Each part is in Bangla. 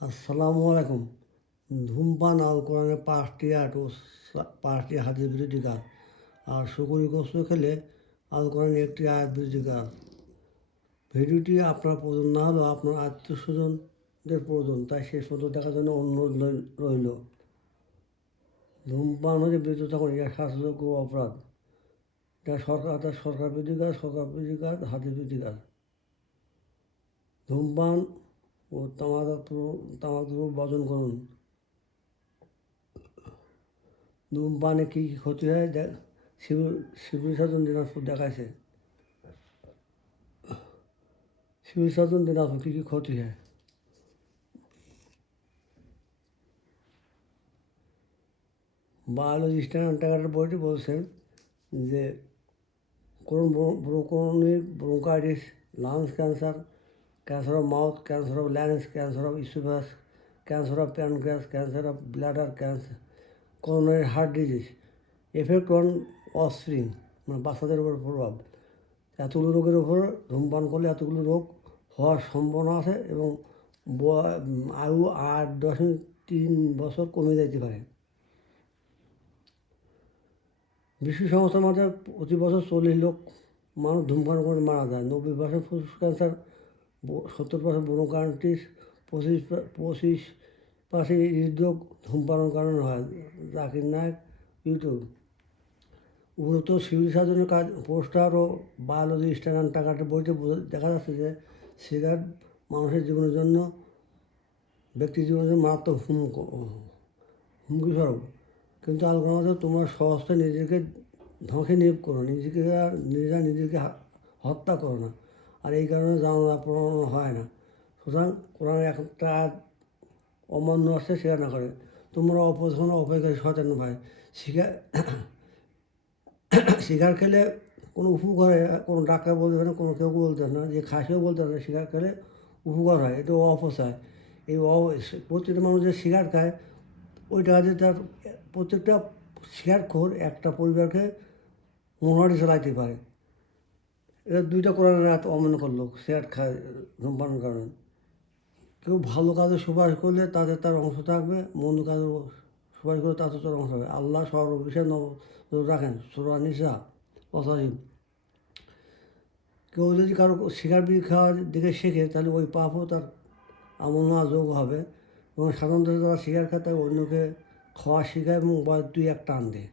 আসসালামু আলাইকুম। ধূমপান আল কোরআনের পাঁচটি আট ও পাঁচটি হাদিস বিরোধী কাজ আর শুকুরি গোস্ত খেলে আল কোরআনের একটি আয়াত বিরোধী কাজ ভিডিওটি আপনার প্রয়োজন না হলেও আপনার আত্মীয় স্বজনদের প্রয়োজন, তাই শেষ পর্যন্ত দেখার জন্য অনুরোধ রইল। ধূমপান হচ্ছে বিরত থাকুন, এটা শাস্তিযোগ্য অপরাধ। এটা সরকার তার সরকার বিরোধী কাজ সরকার বিরোধী কাজ হাদিস বিরোধী কাজ ধূমপান ও তামাক তামাক দ্রব্য বর্জন করুন। ধূমপানে কী কী ক্ষতি হয়? শিবির শিবির সাধন দিনাজপুর দেখাইছে। শিবির সাধন দিনাজপুর কী কী ক্ষতি হয়? বায়োলজি স্ট্যান্ড টাকার বইটি বলছেন যে কোন ব্রোকনিক bronchitis, lungs cancer cancer of mouth cancer of larynx cancer of oesophagus cancer of pancreas cancer of bladder cancer coronary heart disease effect on offspring মানে বাচ্চাদের উপর প্রভাব। এতগুলো রোগের উপর ধূমপান করলে এতগুলো রোগ হওয়ার সম্ভাবনা আছে এবং আয়ু আট দশমিক তিন বছর কমে যেতে পারে। বিশ্ব সংস্থার মধ্যে প্রতি বছর চল্লিশ লোক মানুষ ধূমপান করে মারা যায়। নব্বই পার্সেন্ট ফুসফুস ক্যান্সার সত্তর পার্সেন্ট ব্রোনকাইটিস পঁচিশ পা- পঁচিশ পার্সেন্ট হৃদরোগ ধূমপানের কারণে হয়। জাকির নায়ক, ইউটিউব। উপরোক্ত সিভিল সার্জনের কাজ, পোস্টার ও বায়োলজি স্ট্যান্ড টাকাটা বইতে দেখা যাচ্ছে যে সিগারেট মানুষের জীবনের জন্য ব্যক্তি জীবনের জন্য মারাত্মক হুম হুমকি স্বরূপ। কিন্তু আলকামাতে তোমরা সহজে নিজেকে ধ্বংসে নিয়োগ করো। নিজেকে নিজেরা নিজেকে হত্যা করো না। আর এই কারণে জানালা পড়ানো হয় না। সুতরাং কোরআন একটা অমান্য আছে, সেটা না করে। তোমরা অপছন্দ অপেক্ষায় সচেতন ভাই। শিকার শিকার খেলে কোনো উপকার হয়, কোনো ডাক্তার বলতে না, কোনো কেউ বলতে না। যে খাসিও বলতে না, শিকার খেলে উপকার হয়, এটা অপচয়। এই প্রত্যেকটা মানুষ যে শিকার খায়। ওই টাকাতে তার প্রত্যেকটা শিকারখোর একটা পরিবারকে মোটামুটি চালাইতে পারে। এটা দুইটা কোরআনের রাত অমান্য করল সিগারেট খায় ধূমপানের কারণে। কেউ ভালো কাজে সুপারিশ করলে তাদের তার অংশ থাকবে, মন্দ কাজে সুপারিশ করলে তাদের তার অংশ হবে আল্লাহ সর্ববিষয়ে নজর রাখেন, সুরা নিশা অসারিম কেউ যদি কারও শিকার বিড়ি খাওয়ার দিকে শেখে, তাহলে ওই পাপও তার আমল না যোগ হবে। এবং সাধারণত যারা শিকার খায় তাকে অন্যকে খাওয়া শিখায় এবং দুই এক টান দেয়।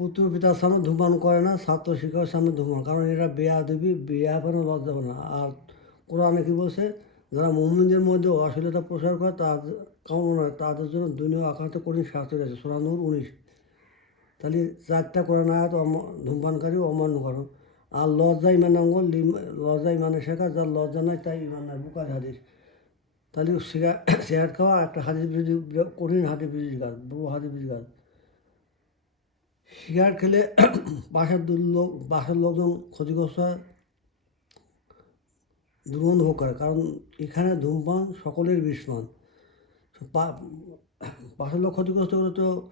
পুত্র পিতার সামনে ধূমপান করে না ছাত্র শিক্ষকের সামনে ধূমপান। কারণ এরা বেয়া দেবী বেয়া পানো লজ্জা না। আর কোরআনে কি বলছে? যারা মুমিনদের মধ্যে অশ্লীলতা প্রসার করে তাদের কেমন তাদের জন্য দুনিয়া আকাশে কঠিন শাস্তি রয়েছে। সোনানুর উনিশ। তাহলে চারটা কোরআন আয়াত ধূমপানকারী অমান্য করো আর লজ্জা ইমান অঙ্গল লজ্জা ইমানে শেখা যার লজ্জা নাই তাই ইমান নাই। বুকার হাদিস। তাহলে সিগারেট খাওয়া একটা হাদিস বিরোধী কঠিন হাদিস বিরোধী কাজ বড় হাদিস বিরোধী কাজ। সিগারেট খেলে বাসার লোক বাসার লোকজন ক্ষতিগ্রস্ত হয়। দুর্গন্ধ ভোগ করে। কারণ এখানে ধূমপান সকলের বিস্মান পা- বাসার লোক ক্ষতিগ্রস্ত হলে তো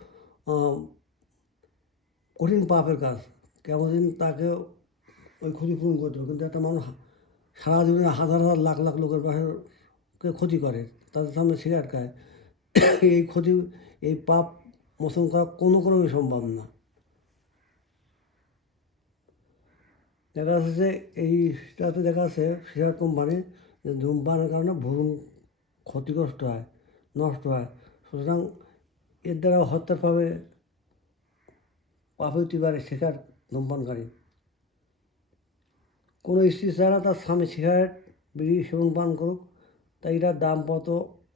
কঠিন পাপের কাজ। কেমন তাকে ওই ক্ষতিপূরণ করতে হবে। কিন্তু একটা মানুষ সারা জীবনে হাজার হাজার লাখ লাখ লোকের বাসাকে ক্ষতি করে, তাদের সামনে সিগারেট খায়। এই ক্ষতি, এই পাপ মোচন করা কোনো ক্রমেই সম্ভব না। দেখা যাচ্ছে যে এইটাতে দেখা যাচ্ছে সিগারেট কোম্পানি যে ধূমপানের কারণে ভ্রূণ ক্ষতিগ্রস্ত হয়, নষ্ট হয়। সুতরাং এর দ্বারা হত্যার পাবে হতে পারে সিগারেট ধূমপানকারী। কোনো স্ত্রী ছাড়া তার স্বামী সিগারেট, বিড়ি, সেবন পান করুক, তাই এটার দাম্পত্য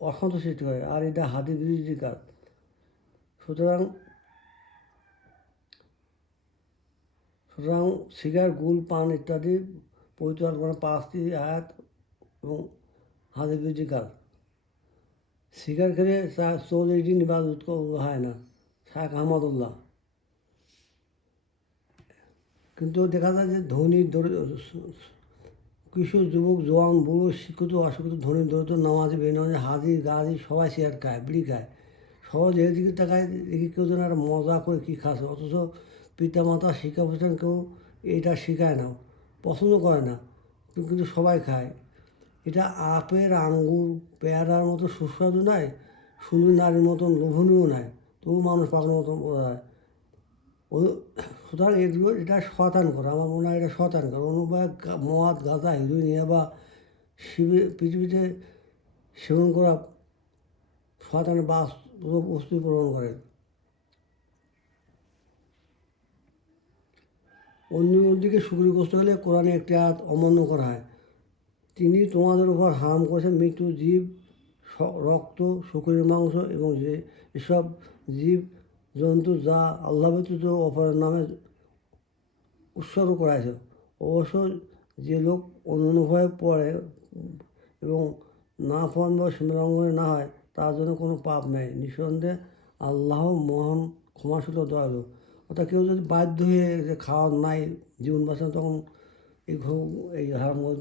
অশান্ত সৃষ্টি করে, আর এটা হাতি বিরোধী কাজ। সুতরাং সুতরাং সিগারেট গুল, পান ইত্যাদি পরিচালনা করা পাঁচটি আয়াত এবং হাতে কাজ সিগারেট খেলে চা- চল্লিশ দিন ইবাদত করা হয় না শাহ আহমদুল্লাহ। কিন্তু দেখা যায় যে ধনী কিশোর যুবক, জোয়ান, বুড়ো, শিক্ষিত, অশিক্ষিত, ধনী, দরিদ্র, নামাজি, বেনামাজি, হাজি, গাজি সবাই সিগারেট খায়, বিড়ি খায়। সহজ এদিকে তাকায় দেখি কেউ যেন একটা মজা করে কী খাচ্ছে, অথচ পিতা মাতা শিক্ষা প্রতিষ্ঠান কেউ এইটা শেখায় না, পছন্দ করে না, কিন্তু সবাই খায়। এটা আপেল আঙ্গুর, পেয়ারার মতো সুস্বাদু নয় সুন্দর নারীর মতন লোভনীয় নয় তবু মানুষ পাগলের মতন যায়। ও সুতরাং এগুলো এটা শতান করে, আমার মনে হয় এটা শতান করে। অনুবাদ মদ, গাঁজা, হিরোইন বা শিবে, পৃথিবীতে সেবন করা শতানের বাস বস্তু প্রমাণ করে। অন্যদিকে শুক্রগ্রস্ত হলে কোরআনে একটি আয়াত অমান্য করা হয়। তিনি তোমাদের উপর হারাম করেছেন মৃত্যু, জীব রক্ত শুকুরের মাংস এবং যে এসব জীব জন্তু যা আল্লাহ ব্যতীত অপরের নামে উৎসর্গ করা হয়েছে অবশ্য যে লোক অনুভবে পড়ে এবং না ফোন বা সীমালঙ্ঘনে না হয়, তার জন্য কোনো পাপ নেই। নিঃসন্দেহে আল্লাহ মহান ক্ষমাশীল দয়ালু। অর্থাৎ কেউ যদি বাধ্য হয়ে যে খাওয়ার নাই জীবন বাঁচানো তখন এই এই হারাম